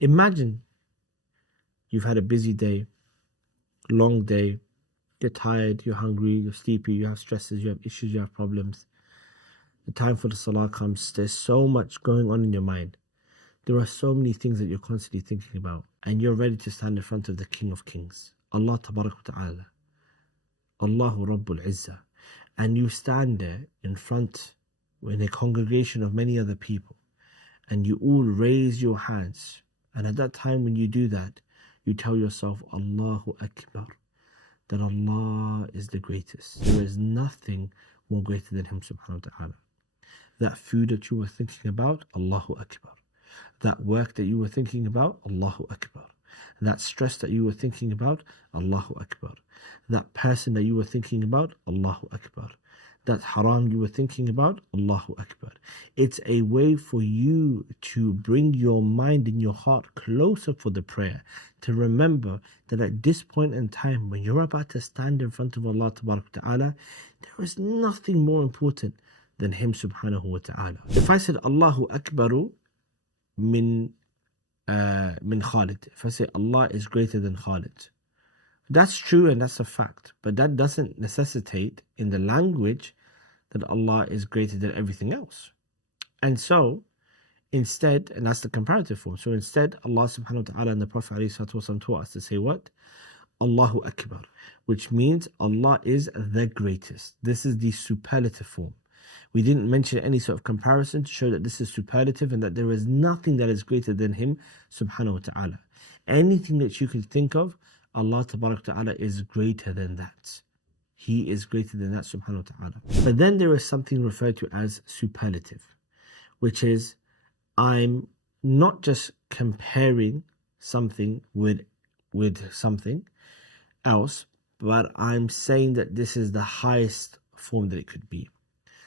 Imagine you've had a busy day, long day, you're tired, you're hungry, you're sleepy, you have stresses, you have issues, you have problems. The time for the salah comes, there's so much going on in your mind. There are so many things that you're constantly thinking about, and you're ready to stand in front of the King of Kings, Allah Tabarak wa Ta'ala, Allahu Rabbul Izzah. And you stand there in front, in a congregation of many other people, and you all raise your hands. And at that time when you do that, you tell yourself, Allahu Akbar, that Allah is the greatest. There is nothing more greater than Him subhanahu wa ta'ala. That food that you were thinking about, Allahu Akbar. That work that you were thinking about, Allahu Akbar. That stress that you were thinking about, Allahu Akbar. That person that you were thinking about, Allahu Akbar. That haram you were thinking about, Allahu Akbar. It's a way for you to bring your mind and your heart closer for the prayer, to remember that at this point in time, when you're about to stand in front of Allah Ta'ala, there is nothing more important than Him subhanahu wa ta'ala. If I said Allahu Akbaru min Khalid, if I say Allah is greater than Khalid, that's true and that's a fact, but that doesn't necessitate in the language that Allah is greater than everything else. And so, instead, and that's the comparative form, so instead Allah subhanahu wa ta'ala and the Prophet ﷺ taught us to say what? Allahu Akbar, which means Allah is the greatest. This is the superlative form. We didn't mention any sort of comparison to show that this is superlative and that there is nothing that is greater than Him subhanahu wa ta'ala. Anything that you can think of, Allah Tabarak Ta'ala is greater than that. He is greater than that subhanahu wa ta'ala. But then there is something referred to as superlative, which is I'm not just comparing something with something else, but I'm saying that this is the highest form that it could be.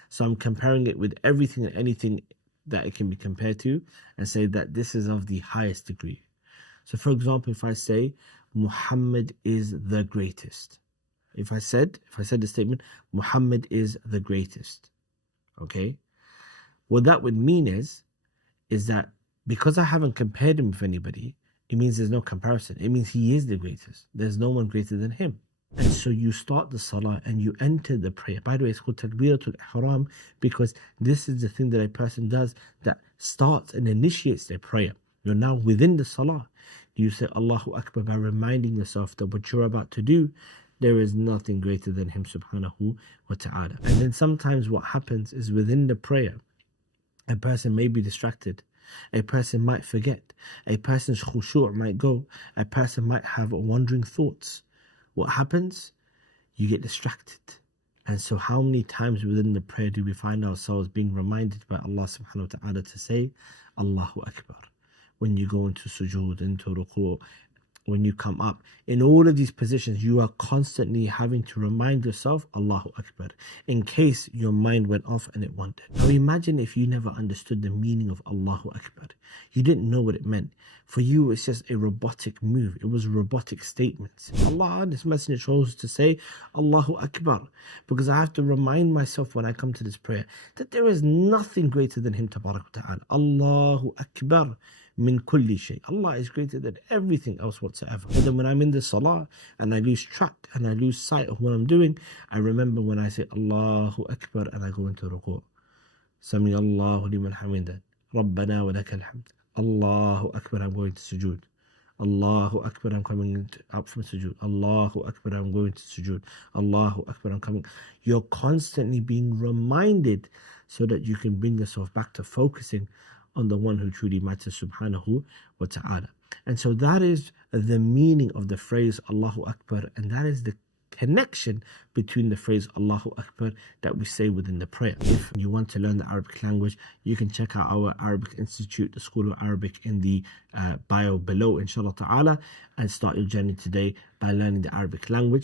So I'm comparing it with everything and anything that it can be compared to and say that this is of the highest degree. So for example, if I say Muhammad is the greatest. If I said the statement, Muhammad is the greatest. Okay? What that would mean is that because I haven't compared him with anybody, it means there's no comparison. It means he is the greatest. There's no one greater than him. And so you start the salah and you enter the prayer. By the way, it's called Takbiratul Ihram because this is the thing that a person does that starts and initiates their prayer. You're now within the salah. You say Allahu Akbar by reminding yourself that what you're about to do, there is nothing greater than Him subhanahu wa ta'ala. And then sometimes what happens is within the prayer, a person may be distracted. A person might forget. A person's khushu' might go. A person might have wandering thoughts. What happens? You get distracted. And so how many times within the prayer do we find ourselves being reminded by Allah subhanahu wa ta'ala to say Allahu Akbar? When you go into sujood, into ruku', when you come up, in all of these positions, you are constantly having to remind yourself, Allahu Akbar, in case your mind went off and it wandered. Now imagine if you never understood the meaning of Allahu Akbar. You didn't know what it meant. For you, it's just a robotic move. It was robotic statements. Allah, this messenger chose to say, Allahu Akbar, because I have to remind myself when I come to this prayer that there is nothing greater than Him, Tabarak wa Ta'ala. Allahu Akbar. Min kulli shay. Allah is greater than everything else whatsoever. And then when I'm in the salah and I lose track and I lose sight of what I'm doing, I remember when I say Allahu Akbar and I go into ruku'. Sami Allahu liman hamidah. Rabbana wa lakal hamd. Allahu Akbar, I'm going to sujood. Allahu Akbar, I'm coming up from sujood. Allahu Akbar, I'm going to sujood. Allahu Akbar, I'm coming. You're constantly being reminded so that you can bring yourself back to focusing on the one who truly matters subhanahu wa ta'ala. And so that is the meaning of the phrase Allahu Akbar, and that is the connection between the phrase Allahu Akbar that we say within the prayer. If you want to learn the Arabic language, you can check out our Arabic Institute, the School of Arabic, in the bio below, inshallah ta'ala, and start your journey today by learning the Arabic language.